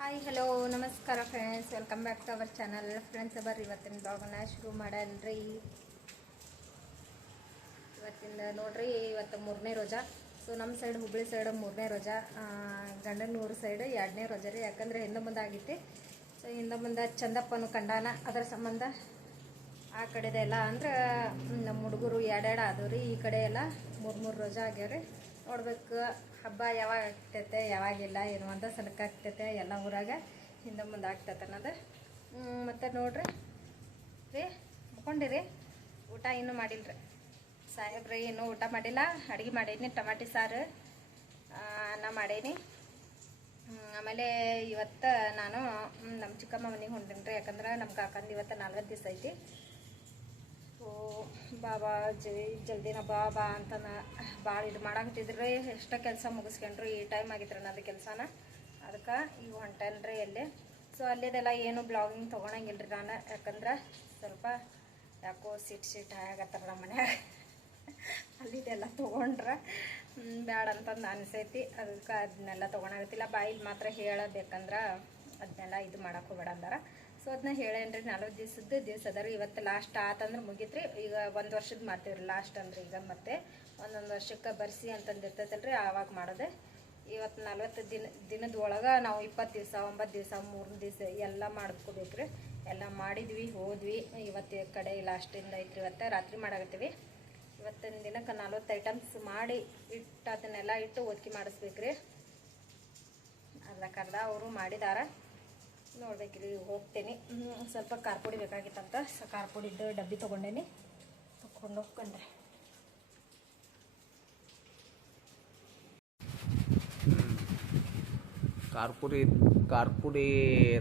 Hi hello ನಮಸ್ಕಾರ friends welcome back to our channel friends ಬರ್ರಿ, ಇವತ್ತಿನ ಬ್ಲಾಗನ್ನ ಶುರು ಮಾಡಲ್ರಿ ಇವತ್ತಿಂದ ನೋಡ್ರಿ, ಇವತ್ತು ಮೂರನೇ ರೋಜಾ. ಸೊ ನಮ್ಮ ಸೈಡ್ ಹುಬ್ಳಿ ಸೈಡ್ ಮೂರನೇ ರೋಜಾ. ಊರ ಸೈಡ್ ಎರಡನೇ ರೋಜಾ ರೀ. ಯಾಕಂದ್ರೆ ಹಿಂದೆ ಮುಂದೆ ಆಗಿತ್ತು. ಸೊ ಹಿಂದೆ ಮುಂದೆ ಚಂದಪ್ಪನು ಕಂಡಾನ ಅದರ ಸಂಬಂಧ ಆ ಕಡೆದೆಲ್ಲ ಅಂದ್ರೆ ನಮ್ಮ ಹುಡುಗರು ಎರಡೆರಡು ಆದವು ರೀ, ಈ ಕಡೆ ಎಲ್ಲ ಮೂರು ಮೂರು ರೋಜಾ ಆಗ್ಯಾವ್ರಿ ನೋಡ್ಬೇಕು, ಹಬ್ಬ ಯಾವಾಗ ಆಗ್ತೈತೆ ಯಾವಾಗಿಲ್ಲ ಏನು ಅಂತ ಸಲಕ ಆಗ್ತೈತೆ, ಎಲ್ಲ ಊರಾಗ ಹಿಂದೆ ಮುಂದೆ ಆಗ್ತೈತೆ ಅನ್ನೋದು. ಮತ್ತು ನೋಡ್ರಿ, ರೀ ಮುಕೊಂಡಿರಿ ಊಟ ಇನ್ನೂ ಮಾಡಿಲ್ರಿ. ಸಾಹೇಬ್ರಿ, ಇನ್ನೂ ಊಟ ಮಾಡಿಲ್ಲ, ಅಡುಗೆ ಮಾಡೀನಿ, ಟಮಾಟಿ ಸಾರು ಅನ್ನ ಮಾಡೀನಿ. ಆಮೇಲೆ ಇವತ್ತು ನಾನು ನಮ್ಮ ಚಿಕ್ಕಮ್ಮ ಮನೆಗೆ ಹೊಂಟೇನಿ ರೀ ಯಾಕಂದ್ರೆ ನಮ್ಮ ಕಾಕಂದು ಇವತ್ತು ನಾಲ್ವತ್ತು ದಿವಸ ಐತಿ. ಬಾಬಾ, ಜೈ, ಜಲ್ದಿನ ಬಾ ಬಾ ಅಂತ ಭಾಳ ಇದು ಮಾಡಾಕತ್ತಿದ್ರಿ. ಎಷ್ಟೇ ಕೆಲಸ ಮುಗಿಸ್ಕೊಂಡ್ರು, ಈ ಟೈಮ್ ಆಗಿತ್ತು ನನ್ನದು ಕೆಲಸನ. ಅದಕ್ಕೆ ಈಗ ಹೊಂಟೇನ್ರಿ ಎಲ್ಲಿ. ಸೊ ಅಲ್ಲಿದೆಲ್ಲ ಏನು ಬ್ಲಾಗಿಂಗ್ ತೊಗೊಳಂಗಿಲ್ಲ ರೀ ನಾನು. ಯಾಕಂದ್ರೆ ಸ್ವಲ್ಪ ಯಾಕೋ ಸಿಟ್ ಸಿಟ್ ಆಗತ್ತಾರ ನಮ್ಮ ಮನ್ಯಾಗ. ಅಲ್ಲಿದೆಲ್ಲ ತೊಗೊಂಡ್ರೆ ಬ್ಯಾಡ ಅಂತಂದು ಅನಿಸೈತಿ. ಅದಕ್ಕೆ ಅದನ್ನೆಲ್ಲ ತೊಗೊಳಾಗತ್ತಿಲ್ಲ ಬಾಯಿಲಿ ಮಾತ್ರ ಹೇಳಬೇಕಂದ್ರೆ ಅದನ್ನೆಲ್ಲ ಇದು ಮಾಡೋಕ್ಕೂ ಬೇಡ ಅಂದಾರ. ಸೊ ಅದನ್ನ ಹೇಳೇನ್ರಿ ನಲ್ವತ್ತು ದಿವ್ಸದ ದಿವಸ ಅದಾರ ಇವತ್ತು ಲಾಸ್ಟ್ ಆತಂದ್ರೆ ಮುಗೀತ್ರಿ. ಈಗ ಒಂದು ವರ್ಷದ ಮಾಡ್ತೀವ್ರಿ ಲಾಸ್ಟ್ ಅಂದ್ರೆ ಈಗ ಮತ್ತೆ. ಒಂದೊಂದು ವರ್ಷಕ್ಕೆ ಬರ್ಸಿ ಅಂತಂದು ರೀ ಆವಾಗ ಮಾಡೋದೆ. ಇವತ್ತು ನಲ್ವತ್ತು ದಿನ, ದಿನದ ಒಳಗೆ ನಾವು ಇಪ್ಪತ್ತು ದಿವಸ, ಒಂಬತ್ತು ದಿವಸ ಮೂರು ದಿವಸ ಎಲ್ಲ ಮಾಡ್ಕೋಬೇಕ್ರಿ. ಎಲ್ಲ ಮಾಡಿದ್ವಿ, ಹೋದ್ವಿ. ಇವತ್ತು ಕಡೆ ಲಾಸ್ಟಿಂದ ಐತ್ರಿ ಇವತ್ತು, ರಾತ್ರಿ ಮಾಡಾಕತ್ತೀವಿ. ಇವತ್ತಿನ ದಿನಕ್ಕೆ ನಲ್ವತ್ತು ಐಟಮ್ಸ್ ಮಾಡಿ ಇಟ್ಟು ಅದನ್ನೆಲ್ಲ ಇಟ್ಟು ಒದಕಿ ಮಾಡಿಸ್ಬೇಕ್ರಿ. ಅರ್ಧ ಅವರು ಮಾಡಿದಾರ. ನೋಡ್ಬೇಕ್ರಿ ಹೋಗ್ತೇನೆ. ಸ್ವಲ್ಪ ಖಾರ ಪುಡಿ ಬೇಕಾಗಿತ್ತಂತ ಸೊ ಖಾರ ಪುಡಿದ್ದು ಡಬ್ಬಿ ತೊಗೊಂಡೇನಿ. ತಗೊಂಡು ಹೋಗ್ಕೊಂಡ್ರೆ ಖಾರ ಪುಡಿ ಖಾರ ಪುಡಿ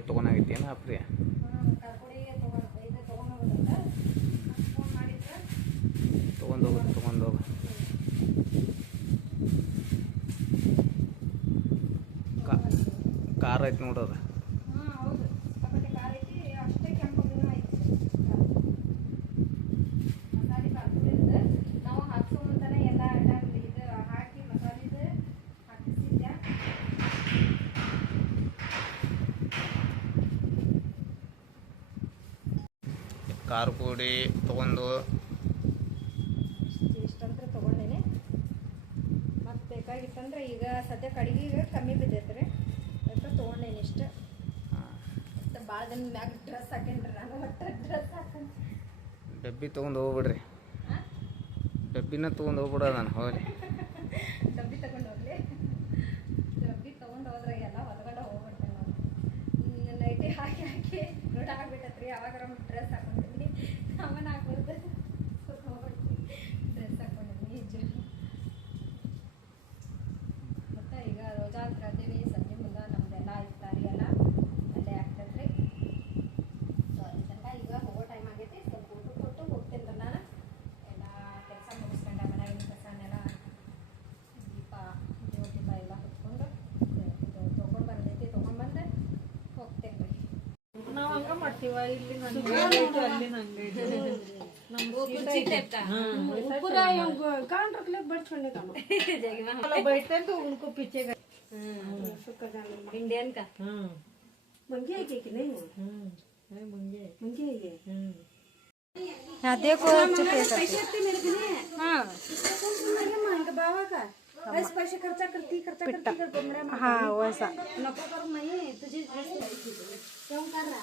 ತೊಗೊಂಡಾಗಿದ್ದೇನು ಅಪ್ರಿಯ ಹೋಗು ಖಾರ ಐತಿ ನೋಡೋದು ಹಾಂ ಹೌದು ಸಪಟೆ ಖಾರ ಐತಿ ಅಷ್ಟೇ ಕೆಂಪು ಇನ್ನೂ ಐತಿ ಮಸಾಲೆ ಖಾರ ಪುಡಿ ಇರುತ್ತೆ ನಾವು ಹಾಕ್ಸೋ ಮುಂತಾನೆ ಎಲ್ಲ ಐಟಮ್ ಇದು ಹಾಕಿ ಮಸಾಲಿದು ಹಾಕಿಸಿದ್ದೆ ಖಾರ ಕೂಡಿ ತೊಗೊಂಡು ಇಷ್ಟಂತ್ರ ತೊಗೊಂಡೇನೆ. ಮತ್ತು ಬೇಕಾಗಿತ್ತಂದ್ರೆ ಈಗ ಸದ್ಯಕ್ಕೆ ಅಡಿಗೆಗೆ ಕಮ್ಮಿ ಬಿದ್ದೈತೆ ರೀ. ಅದಕ್ಕೆ ತೊಗೊಂಡೇನಿ ಇಷ್ಟು. ಭಾಳ ದಿನ ಮ್ಯಾಗ ಡ್ರೆಸ್ ಹಾಕೇನ್ರಿ ನಾನು ಒಟ್ಟು ಡ್ರೆಸ್ ಹಾಕೊಂಡು ಡಬ್ಬಿ ತಗೊಂಡು ಹೋಗ್ಬಿಡ್ರಿ. ಡಬ್ಬಿನ ತೊಗೊಂಡು ಹೋಗ್ಬಿಡ ನಾನು ಹೋಗ್ರಿ ಡಬ್ಬಿ ತಗೊಂಡು ಹೋಗ್ಲಿ. ಡಬ್ಬಿ ತಗೊಂಡು ಹೋದ್ರೆ ಎಲ್ಲ ಹೊರಗಡೆ ಹೋಗ್ಬಿಡ್ತೇನೆ ನಾನು. ನೈಟಿ ಹಾಕಿ ಹಾಕಿ ರೂಢ ಆಗ್ಬಿಟ್ಟತ್ರಿ ಯಾವಾಗ ಡ್ರೆಸ್ 看我那 on, ನಾವ್ ಹಂಗ ಮಾಡ್ತೀವ ಇಲ್ಲಿ ನಂಗೆ ಅಲ್ಲಿ ನಂಗೆ बैठते तो उनको पीछे गए इंडियन का हाँ मंगे है कि नहीं है हाँ है मंगे मंगे है ये हाँ हाँ देखो पैसे आते मेरे को नहीं है हाँ इसका कौन सा मांगे मांगे बाबा का ऐसे पैसे खर्चा करती खर्चा करती कर मेरा हाँ वैसा नको करो मैं तुझे क्यों कर रहा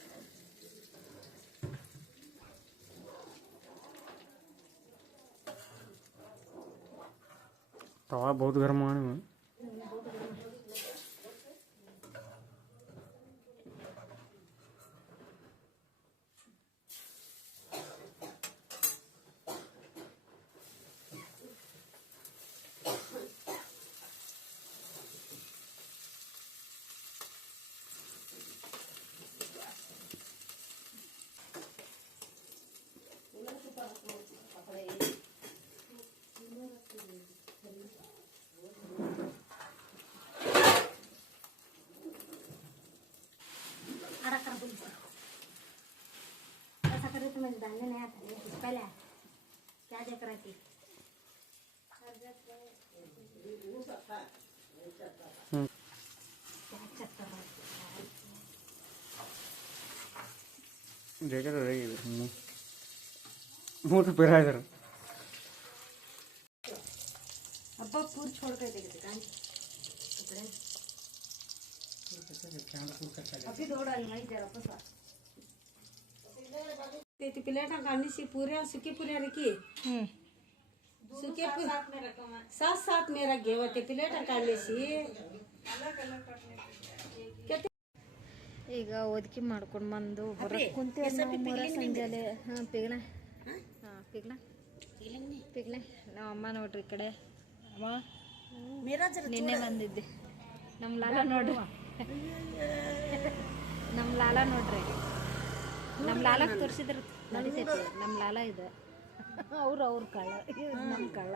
तो तवा बहुत गर्म आने में Thank you. चांगले नाही आता शिकायला त्या लेकराची जैकेट हो रही है तो मुँह। तो पहरा इधर। अब्बा पूर छोड़ कर देखे थे कपड़े। अभी दौड़ आई जरा पसा ते प्लेटा काढणी सी पुऱ्या सुकी पुऱ्या रे की सुके सात सात मेरा घेव ते प्लेटा काढली सी ಈಗ ಒದಕಿ ಮಾಡ್ಕೊಂಡು ಬಂದು ಹೊರಗೆ ಕುಂತೇವೆ ನಾವು ಮೂರ ಸಂಜೆಲೆ ಹಾಂ ಪಿಗ್ನ ಹಾಂ ಪಿಗ್ನ ಪಿಗ್ನೆ ನಮ್ಮ ಅಮ್ಮ ನೋಡ್ರಿ ಈ ಕಡೆ ಅಮ್ಮ ನಿನ್ನೆ ಬಂದಿದ್ದೆ ನಮ್ಮ ಲಾಲ ನೋಡ್ರಿ ನಮ್ಮ ಲಾಲ ನೋಡ್ರಿ ನಮ್ಮ ಲಾಲಕ್ಕೆ ತೋರಿಸಿದ್ರೆ ನಡಿತೈತಿ. ನಮ್ಮ ಲಾಲ ಇದೆ. ಅವ್ರು ಅವ್ರ ಕಳ್ಳ. ಇವ್ರು ನಮ್ಮ ಕಳ್ಳ.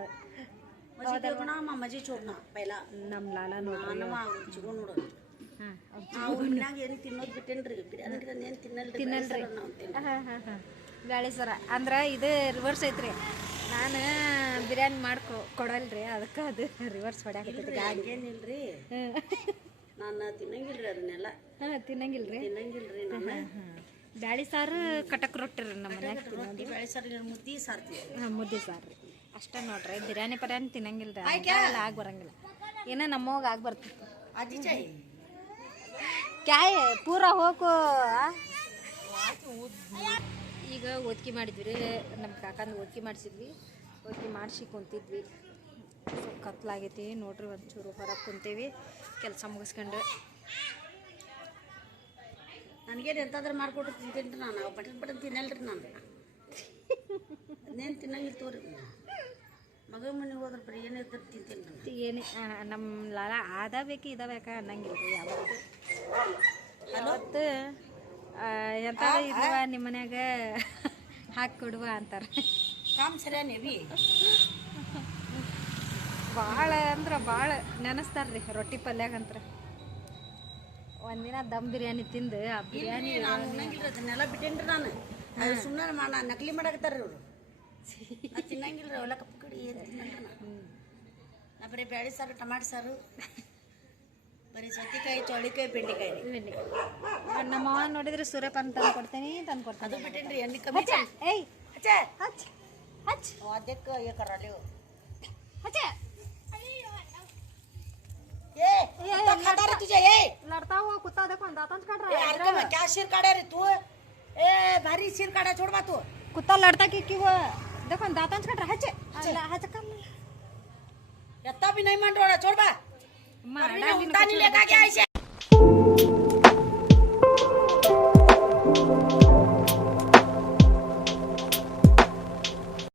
ಮಜಿ ಚೋಡ್ನ ಪೈಲ. ನಮ್ಮ ಲಾಲ ನೋಡ್ರಿ ನಮ್ಮ ಚಿಗೋನ್ ನೋಡು. ಹಾಂ ನಾವು ಮನ್ಯಾಗ ಏನು ತಿನ್ನೋದು ಬಿಟ್ಟೇನ್ರಿ? ಅದಕ್ಕೆ ಏನು ತಿನ್ನಲ್ರಿ? ತಿನ್ನಲ್ರಿ. ತಿನ್ನಲ್ಲ. ಹಾಂ ಹಾಂ ಹಾಂ. ಬ್ಯಾಳಿ ಸರ. ಅಂದ್ರೆ ಇದು ರಿವರ್ಸ್ ಐತ್ರಿ. ನಾನು ಬಿರಿಯಾನಿ ಮಾಡ್ಕೊ ಕೊಡಲ್ರಿ. ಅದಕ್ಕೆ ಅದು ರಿವರ್ಸ್ ಹೊಡ್ಯಾಕತ್ತೈತಿ ಹಂಗೇನಿಲ್ರಿ ನಾನು ತಿನ್ನಂಗಿಲ್ರಿ ಅದನ್ನೆಲ್ಲ. ಹಾಂ ತಿನ್ನಂಗಿಲ್ರಿ. ತಿನ್ನಂಗಿಲ್ರಿ ನಾನು. ಬ್ಯಾಳಿ ಸಾರು ಕಟಕ್ ರೊಟ್ಟಿ ರೀ ನಮ್ಮ ಮನ್ಯಾಗ ತಿನ್ನೋದು. ಸಾರು ಮುದ್ದಿ ಸಾರು ಹಾಂ ಮುದ್ದೆ ಸಾರು. ರೀ ಅಷ್ಟೇ ನೋಡ್ರಿ ಬಿರಿಯಾನಿ ಪರ್ಯಾನಿ ತಿನ್ನಂಗಿಲ್ಲ ರೀ ಆಗಿ ಬರಂಗಿಲ್ಲ. ಏನೋ ನಮ್ಮವಾಗ ಆಗಿ ಬರ್ತಿತ್ತು ಅಜ್ಜಿ ಚಾಯ್. ಕ್ಯಾಯ್ ಪೂರ ಹೋಗು ಈಗ ಓದ್ಕೆ ಮಾಡಿದ್ವಿ ರೀ ನಮ್ಮ ಕಾಕಂದು ಓದ್ಕಿ ಮಾಡಿಸಿದ್ವಿ. ಓದ್ಕಿ ಮಾಡಿಸಿ ಕುಂತಿದ್ವಿ. ಕತ್ಲಾಗೈತಿ ನೋಡ್ರಿ ಒಂಚೂರು ಹೊರಗೆ ಕುಂತೀವಿ. ಕೆಲಸ ಮುಗಿಸ್ಕೊಂಡು ನನಗೇನು ಎಂತಾದ್ರೂ ಮಾಡಿಕೊಟ್ಟು ತಿಂತೀನಿ ನಾನು. ಬಟನ್ ಬಟನ್ ತಿನ್ನಲ್ರಿ ನಾನು. ಅದನ್ನೇನು ತಿನ್ನಂಗಿಲ್ಲ ತೋರಿ ಮಗ ಮನೆಗೆ ಹೋದ್ರೆ ಬರೀ ಏನಿದ್ರು ತಿಂತೀನಿ ಏನು ಏನೇ ನಮ್ಮ ಲಾಲ ಅದ ಬೇಕು ಇದ ಬೇಕಾ ಅನ್ನಂಗಿಲ್ಲ ರೀ ಯಾವತ್ತು ಎಂತ ಇದ್ವ ನಿಮ್ಮ ಮನ್ಯಾಗ? ಹಾಕಿ ಕೊಡುವ ಅಂತಾರೆ. ಕಾಮ್ ಸರಿಯಾನೆ ಬಿ ಭಾಳ ಅಂದ್ರೆ ಭಾಳ ನೆನೆಸ್ತಾರ್ರಿ ರೊಟ್ಟಿ ಪಲ್ಯಾಗಂತ್ರ ಒಂದಿನ ದಮ್ ಬಿರಿಯಾನಿ ತಿಂದು ಆ ಬಿರಿಯಾನಿ ನಾನು ಉಣ್ಣಂಗಿಲ್ರಿ ಅದನ್ನೆಲ್ಲ ಬಿಟ್ಟೇನ್ರಿ ನಾನು. ಅದು ಸುಮ್ಮನೆ ಮಾಡ ನಕಲಿ ಮಾಡಾಕತ್ತಾರ ಅವರು ತಿನ್ನಂಗಿಲ್ರಿ ಅವಲ ಕಪ್ಪು ಕಡಿ ಏನು ನಾನು. ನಾ ಬರೀ ಬ್ಯಾಳಿ ಸಾರು ಟಮಾಟಿ ಸಾರು ಬರೀ ಸೌತೆಕಾಯಿ ಚೌಳಿಕಾಯಿ ಬೆಂಡೆಕಾಯಿ. ರೀ ಬೆಂಡೆಕಾಯಿ. ನಮ್ಮ ಅವ್ವ ನೋಡಿದ್ರೆ ಸೂರ್ಯಪಾನ ತಂದು ಕೊಡ್ತೀನಿ ತಂದು ಅದು ಕೊಡ್ತಾನೆ ಬಿಟ್ಟೇನ್ರಿ ಎಣ್ಣೆ ಕಮ್ಮಿ ಏಯ್. ಹಚ್ಚ. ಹಚ್ ಹಚ್ ಅದಕ್ಕೆ ಏಕರಲ್ಲಿ ಹಚ ये कुत्ता खाता रे तुझे ये लड़ता हुआ कुत्ता देखो दांतन काट रहा है यार मैं क्या सिर काटे रे तू ए भारी सिर काटा छोड़ बा तू कुत्ता लड़ता की की वो देखो दांतन काट रहा है छे हज कर ले यत्ता भी नहीं मान रहा छोड़ बा मारा नहीं लेके गया ऐसे